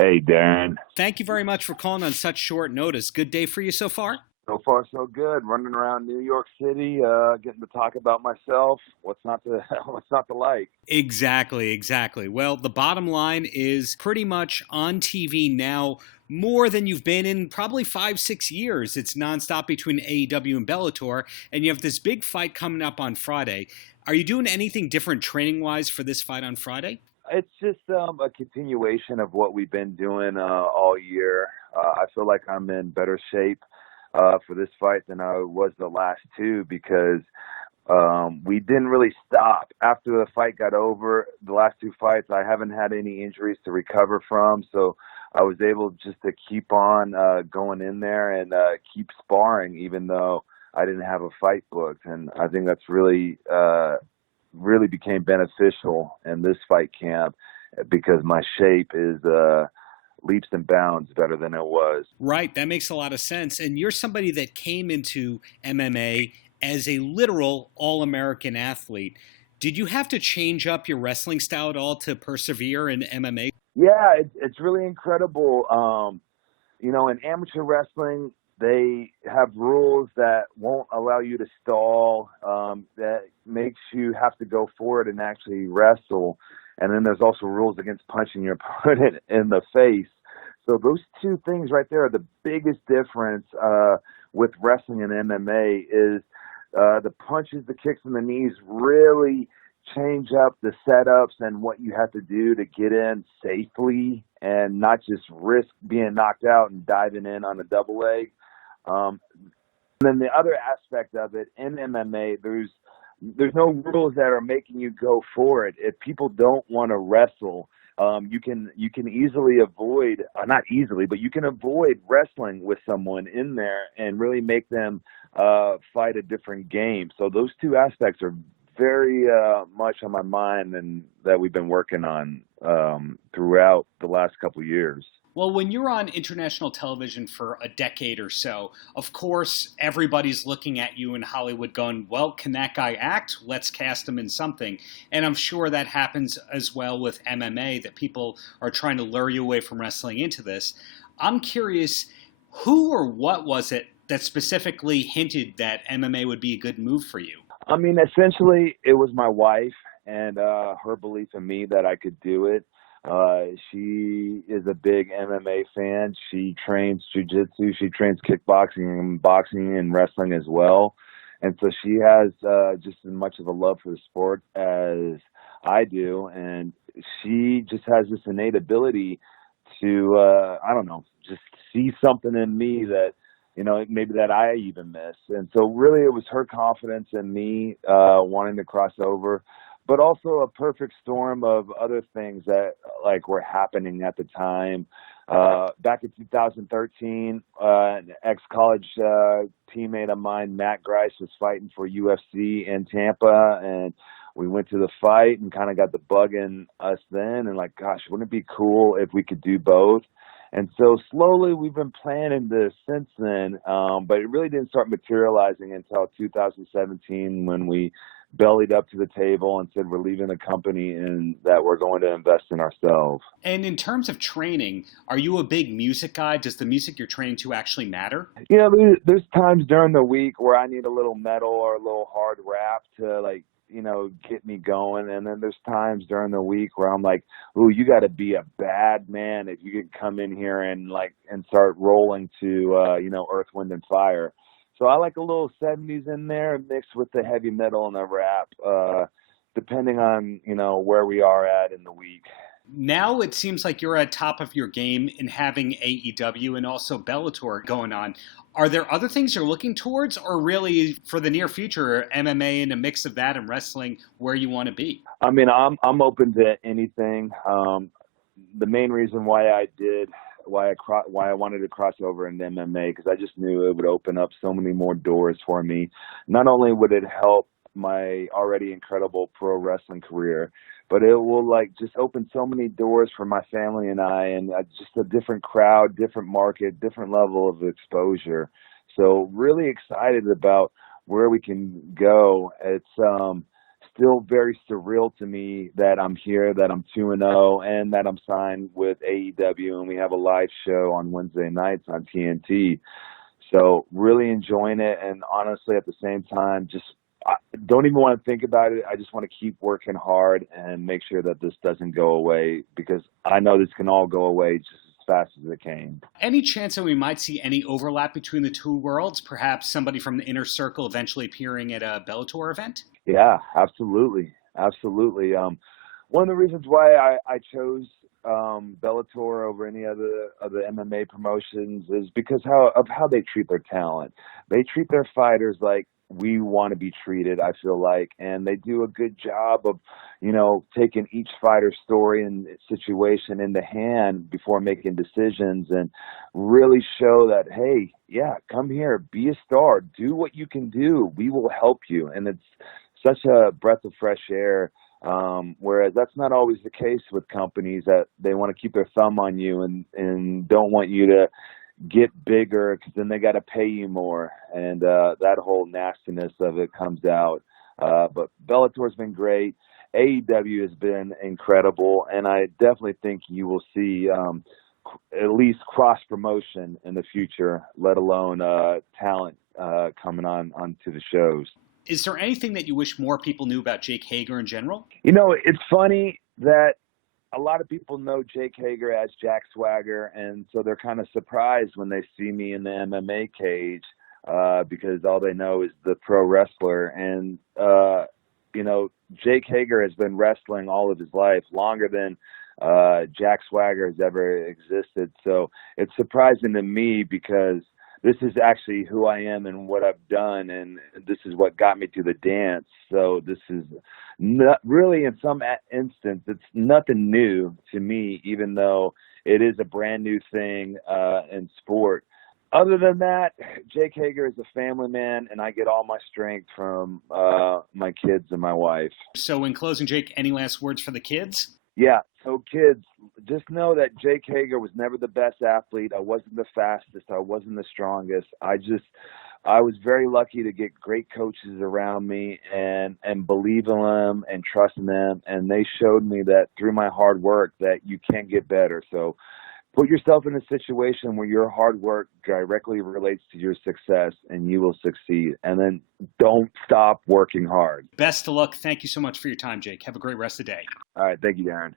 Hey, Darren. Thank you very much for calling on such short notice. Good day for you so far? So far, so good. Running around New York City, getting to talk about myself. What's not to What's not to like? Exactly. Well, the bottom line is pretty much on TV now more than you've been in probably 5-6 years. It's nonstop between AEW and Bellator, and you have this big fight coming up on Friday. Are you doing anything different training-wise for this fight on Friday? It's just a continuation of what we've been doing all year. I feel like I'm in better shape for this fight than I was the last two because we didn't really stop. After the fight got over, the last two fights, I haven't had any injuries to recover from, so I was able just to keep on going in there and keep sparring, even though I didn't have a fight booked. And I think that's really became beneficial in this fight camp because my shape is leaps and bounds better than it was. Right, that makes a lot of sense. And you're somebody that came into MMA as a literal All-American athlete. Did you have to change up your wrestling style at all to persevere in MMA? Yeah, it's really incredible. In amateur wrestling, they have rules that won't allow you to stall, that makes you have to go forward and actually wrestle. And then there's also rules against punching your opponent in the face. So those two things right there are the biggest difference with wrestling and MMA is the punches, the kicks, and the knees really change up the setups and what you have to do to get in safely and not just risk being knocked out and diving in on a double leg. And then the other aspect of it in MMA, there's no rules that are making you go for it. If people don't want to wrestle, you can easily avoid, not easily, but you can avoid wrestling with someone in there and really make them fight a different game. So those two aspects are very much on my mind and that we've been working on throughout the last couple of years. Well, when you're on international television for a decade or so, of course, everybody's looking at you in Hollywood going, well, can that guy act? Let's cast him in something. And I'm sure that happens as well with MMA, that people are trying to lure you away from wrestling into this. I'm curious, who or what was it that specifically hinted that MMA would be a good move for you? I mean, essentially, it was my wife and her belief in me that I could do it. She is a big MMA fan. She trains jiu-jitsu. She trains kickboxing and boxing and wrestling as well. And so she has just as much of a love for the sport as I do. And she just has this innate ability to, just see something in me that, maybe that I even miss. And so really it was her confidence in me wanting to cross over, but also a perfect storm of other things that were happening at the time. Back in 2013, an ex-college teammate of mine, Matt Grice, was fighting for UFC in Tampa, and we went to the fight and kind of got the bug in us then, and gosh, wouldn't it be cool if we could do both? And so slowly we've been planning this since then, but it really didn't start materializing until 2017 when we bellied up to the table and said we're leaving the company and that we're going to invest in ourselves. And in terms of training, are you a big music guy? Does the music you're training to actually matter? There's times during the week where I need a little metal or a little hard rap to get me going. And then there's times during the week where I'm like, ooh, you got to be a bad man if you can come in here and start rolling to, Earth, Wind, and Fire. So I like a little 70s in there mixed with the heavy metal and the rap, depending on, where we are at in the week. Now it seems like you're at top of your game in having AEW and also Bellator going on. Are there other things you're looking towards, or really for the near future, MMA and a mix of that and wrestling where you want to be? I mean, I'm open to anything. The main reason why I wanted to cross over into MMA, because I just knew it would open up so many more doors for me. Not only would it help my already incredible pro wrestling career, but it will just open so many doors for my family and I, and just a different crowd, different market, different level of exposure. So really excited about where we can go. It's still very surreal to me that I'm here, that I'm 2-0, and that I'm signed with AEW, and we have a live show on Wednesday nights on TNT. So really enjoying it, and honestly, at the same time, just I don't even want to think about it. I just want to keep working hard and make sure that this doesn't go away, because I know this can all go away just as fast as it came. Any chance that we might see any overlap between the two worlds? Perhaps somebody from the inner circle eventually appearing at a Bellator event? Yeah, absolutely. Absolutely. One of the reasons why I chose Bellator over any other of the MMA promotions is because of how they treat their talent. They treat their fighters like we want to be treated, I feel like, and they do a good job of, taking each fighter's story and situation into hand before making decisions, and really show that, hey, yeah, come here, be a star, do what you can do. We will help you. And it's such a breath of fresh air. Whereas that's not always the case with companies, that they want to keep their thumb on you and don't want you to get bigger, because then they got to pay you more. And that whole nastiness of it comes out. But Bellator's been great. AEW has been incredible. And I definitely think you will see at least cross-promotion in the future, let alone talent coming onto the shows. Is there anything that you wish more people knew about Jake Hager in general? It's funny that a lot of people know Jake Hager as Jack Swagger, and so they're kind of surprised when they see me in the MMA cage, because all they know is the pro wrestler. And, Jake Hager has been wrestling all of his life, longer than Jack Swagger has ever existed. So it's surprising to me, because this is actually who I am and what I've done, and this is what got me to the dance. So this is not really, in some instance, it's nothing new to me, even though it is a brand new thing in sport. Other than that, Jake Hager is a family man, and I get all my strength from my kids and my wife. So in closing, Jake, any last words for the kids? Yeah, so kids, just know that Jake Hager was never the best athlete. I wasn't the fastest. I wasn't the strongest. I was very lucky to get great coaches around me and believe in them and trust in them. And they showed me that through my hard work that you can get better. So put yourself in a situation where your hard work directly relates to your success, and you will succeed. And then don't stop working hard. Best of luck. Thank you so much for your time, Jake. Have a great rest of the day. All right. Thank you, Darren.